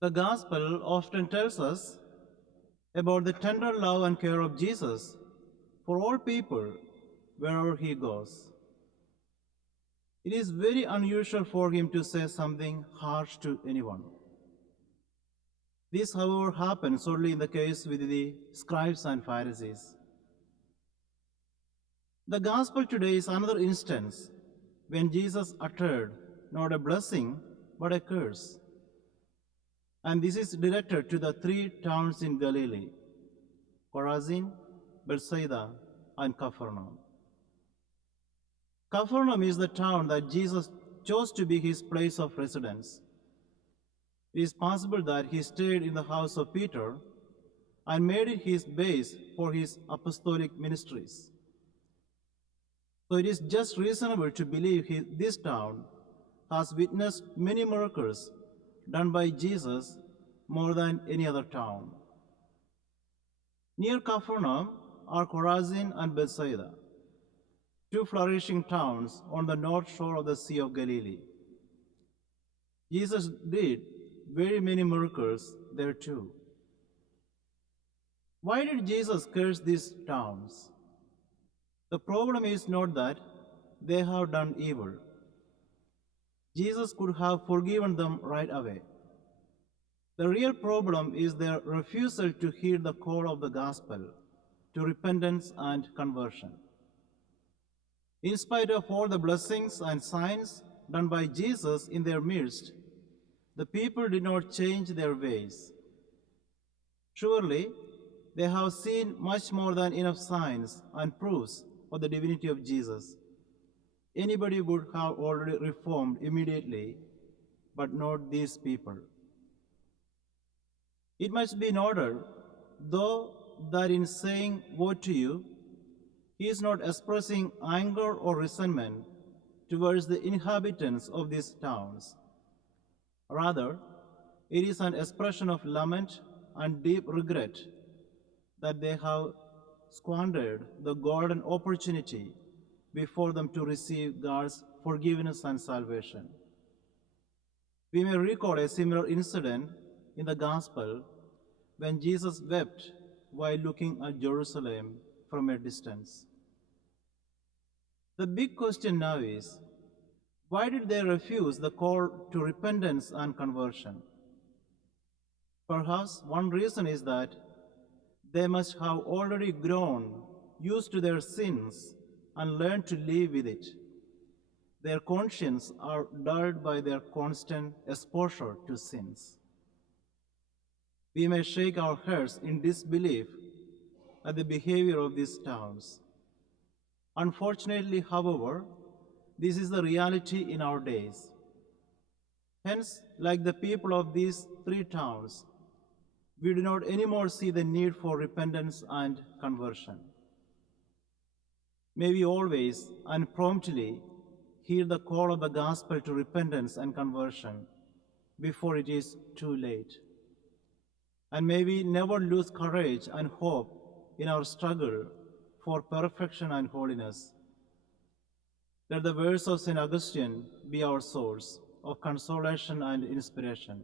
The Gospel often tells us about the tender love and care of Jesus for all people wherever he goes. It is very unusual for him to say something harsh to anyone. This, however, happens only in the case with the scribes and Pharisees. The Gospel today is another instance when Jesus uttered not a blessing but a curse. And this is directed to the three towns in Galilee: Chorazin, Bethsaida, and Capernaum. Capernaum is the town that Jesus chose to be his place of residence. It is possible that he stayed in the house of Peter and made it his base for his apostolic ministries. So it is just reasonable to believe this town has witnessed many miracles done by Jesus more than any other town. Near Capernaum are Chorazin and Bethsaida, two flourishing towns on the north shore of the Sea of Galilee. Jesus did very many miracles there too. Why did Jesus curse these towns? The problem is not that they have done evil. Jesus could have forgiven them right away. The real problem is their refusal to heed the call of the gospel to repentance and conversion. In spite of all the blessings and signs done by Jesus in their midst, the people did not change their ways. Surely, they have seen much more than enough signs and proofs of the divinity of Jesus. Anybody would have already reformed immediately, but not these people. It must be noted, though, that in saying woe to you, he is not expressing anger or resentment towards the inhabitants of these towns. Rather, it is an expression of lament and deep regret that they have squandered the golden opportunity before them to receive God's forgiveness and salvation. We may recall a similar incident in the Gospel when Jesus wept while looking at Jerusalem from a distance. The big question now is, why did they refuse the call to repentance and conversion? Perhaps one reason is that they must have already grown used to their sins and learned to live with it. Their consciences are dulled by their constant exposure to sins. We may shake our heads in disbelief at the behavior of these towns. Unfortunately, however, this is the reality in our days. Hence, like the people of these three towns, we do not anymore see the need for repentance and conversion. May we always and promptly hear the call of the gospel to repentance and conversion before it is too late. And may we never lose courage and hope in our struggle for perfection and holiness. Let the words of St. Augustine be our source of consolation and inspiration.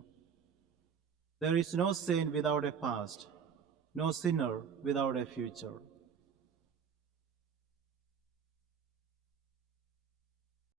There is no saint without a past, no sinner without a future.